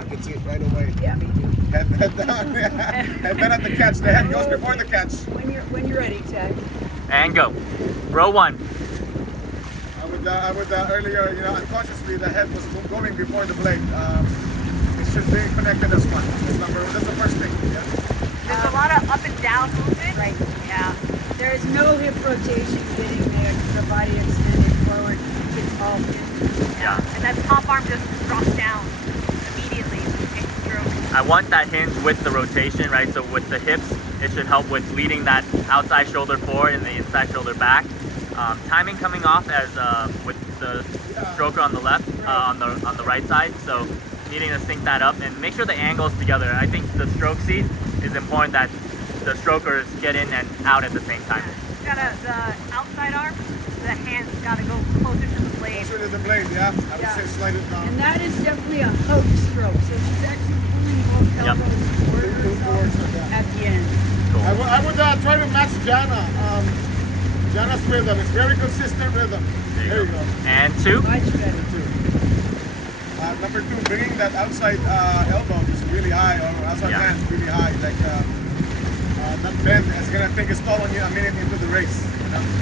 I can see it right away. Yeah, me too. Head down. Head then at the catch. The head goes before the catch. When you're ready, Ted. And go. Row one. I would earlier, unconsciously the head was going before the blade. It should be connected as one. That's the first thing. Yeah. There's a lot of up and down movement. Right. Yeah. There is no hip rotation getting there because the body extended forward. It's all in. Yeah. And that top arm just drops down immediately. Takes stroke. I want that hinge with the rotation, right? So with the hips, it should help with leading that outside shoulder forward and the inside shoulder back. Timing coming off as with the stroker on the left, on the right side. So needing to sync that up and make sure the angle's together. I think the stroke seat is important that the strokers get in and out at the same time. The outside arm, the hand's gotta go closer to the blade. Closer to the blade, yeah. I would say slide it down. And that is definitely a hook stroke. So she's actually pulling both Yep. elbows toward Towards herself it, yeah. at the end. Cool. I would try to match Jana. Jana's rhythm. It's very consistent rhythm. There you go. And two. Much better. Number two, bringing that outside elbow is really high, or outside Yeah. hand really high. Like that bend is gonna take its toll on you a minute into the race.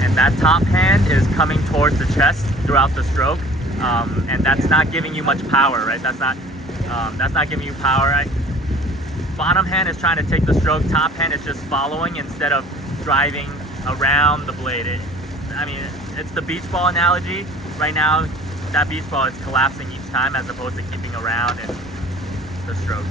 And that top hand is coming towards the chest throughout the stroke, and that's not giving you much power, right? That's not giving you power. Bottom hand is trying to take the stroke. Top hand is just following instead of driving around the blade. It's the beach ball analogy. Right now, that beach ball is collapsing each time as opposed to keeping around in the stroke.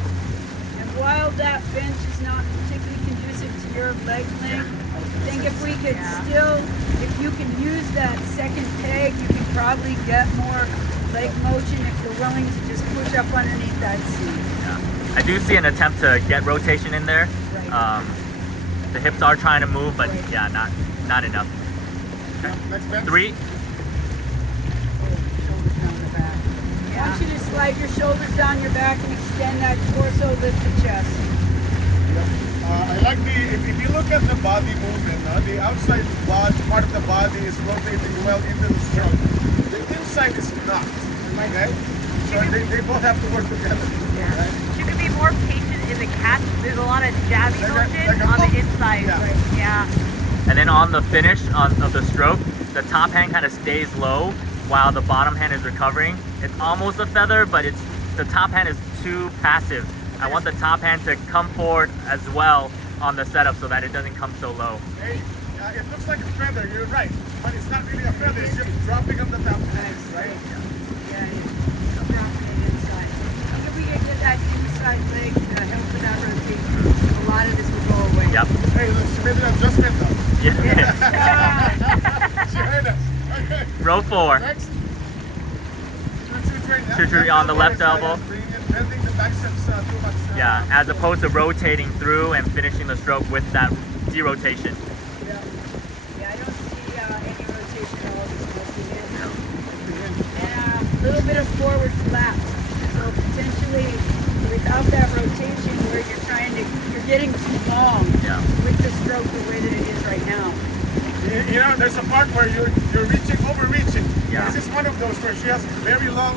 And while that bench is not particularly conducive to your leg length, I think if we could if you can use that second peg, you can probably get more leg motion if you're willing to just push up underneath that seat. Yeah. I do see an attempt to get rotation in there. Right. The hips are trying to move, but Right. yeah, not enough. Next bend. Three. Shoulders down the back. I want you to slide your shoulders down your back and extend that torso, lift the chest. I like if you look at the body movement, the outside part of the body is rotating well into the stroke. The inside is not. Okay? So they both have to work together. Yeah. Right? You can be more patient in the catch. There's a lot of jabby motion like a on hook. the inside. Yeah. Right. Yeah. And then on the finish of the stroke, the top hand kind of stays low while the bottom hand is recovering. It's almost a feather, but the top hand is too passive. I want the top hand to come forward as well on the setup so that it doesn't come so low. Hey, it looks like a feather, you're right. But it's not really a feather, it's just dropping up the top hand, right? Yeah, it's dropping it inside. If we get to that inside leg to help with that rotation, a lot of this will go away. Yep. Hey, look, she made an adjustment though. Yeah. She heard us. Okay. Row four. Next. Choo-choo on the left elbow. Bending the biceps too much. Yeah, as opposed to rotating through and finishing the stroke with that derotation. Yeah, I don't see any rotation at all. Just mostly in. And a little bit of forward flaps. So potentially, without that rotation, where you're getting too long Yeah. with the stroke the way that it is right now. There's a part where you're overreaching. Yeah. This is one of those where she has very long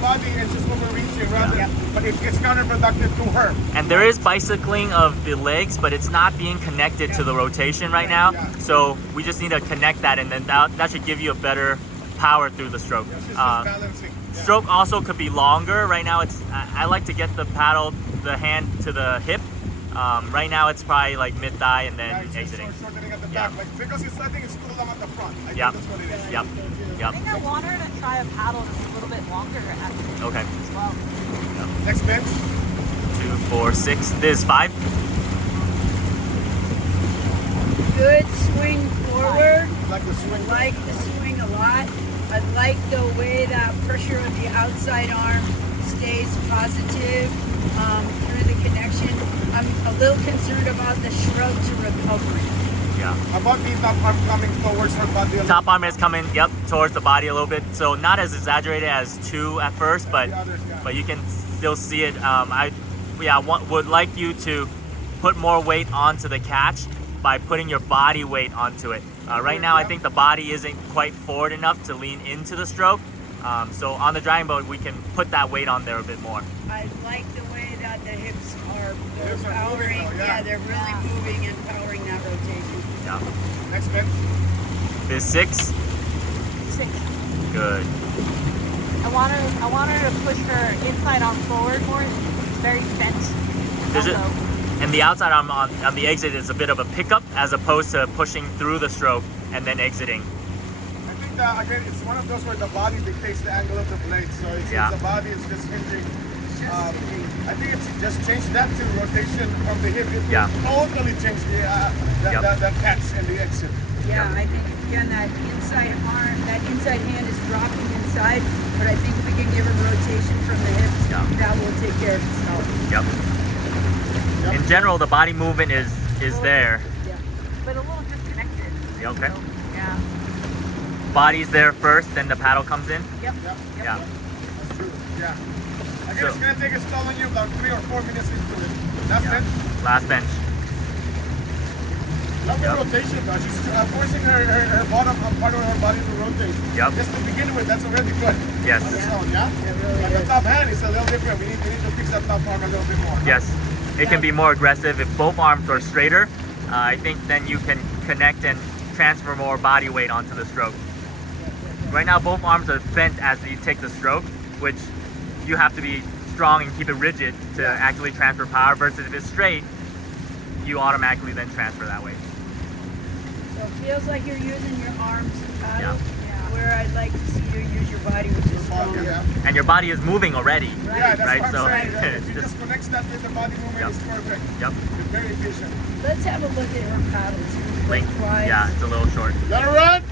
body and she's overreaching rather, Yeah. but it's counterproductive to her. And there is bicycling of the legs, but it's not being connected to the rotation right now. Yeah. So we just need to connect that, and then that should give you a better power through the stroke. She's just Uh, balancing. Yeah. Stroke also could be longer. Right now, I like to get the hand to the hip. Right now, it's probably like mid thigh and then Right, so exiting. shortening at the Yeah. back, because I think it's too long at the front. I Yep. think that's what it is. Yep. I Yep. think I want her to try a paddle that's a little bit longer actually Okay. as well. Next bench. 2, 4, 6. This is 5. Good swing forward. Like the swing. Like the swing a lot. I like the way that pressure of the outside arm stays positive through the connection. I'm a little concerned about the shrug to recovery. Yeah. About the top arm coming towards her body. a little. Top arm is coming, yep, towards the body a little bit. So not as exaggerated as 2 at first, but The others, yeah. you can still see it. Would like you to put more weight onto the catch by putting your body weight onto it. Right now, I think the body isn't quite forward enough to lean into the stroke. So on the dragon boat, we can put that weight on there a bit more. I like the way that the hips are Hips are powering. moving though, yeah. They're really moving and powering that rotation. Yeah. Next bench. This 6. 6. Good. I want her to push her inside arm forward more. It's very bent. There's a- elbow. And the outside arm on the exit is a bit of a pickup as opposed to pushing through the stroke and then exiting. I think that again, it's one of those where the body dictates the angle of the blade. So it's Yeah. the body is just hinging. I think it's just change that to rotation from the hip. It will Yeah. totally change the Yep. the catch and the exit. Yeah, I think again that inside arm, that inside hand is dropping inside, but I think if we can give a rotation from the hips, Yeah. that will take care of itself. Yep. Yep. In general, the body movement is there. Yeah. But a little disconnected. Yeah, okay. So, yeah. Body's there first, then the paddle comes in. Yep. Yep. Yeah. That's true. Yeah. Again, So- it's gonna take a toll on you about 3 or 4 minutes into it. That's Yeah. it. Last bench. Love the Yep. rotation though. She's forcing her bottom part of her body to rotate. Yep. Just to begin with, that's already good. Yes. On its own, yeah? It really But the is. top hand is a little different. We need to fix that top arm a little bit more. Yes. It can be more aggressive if both arms are straighter. I think then you can connect and transfer more body weight onto the stroke. Right now, both arms are bent as you take the stroke, which you have to be strong and keep it rigid to actually transfer power. Versus if it's straight, you automatically then transfer that weight. So it feels like you're using your arms to paddle. Yeah. Where I'd like to see you use your body, which is stronger. Yeah. And your body is moving already. Yeah, that's Right, what so- I'm saying. If you just- just connect that with the body movement, Yep. it's perfect. Yep. It's very efficient. Let's have a look at her paddles. Length. Lengthwise. Yeah, it's a little short. Let her run!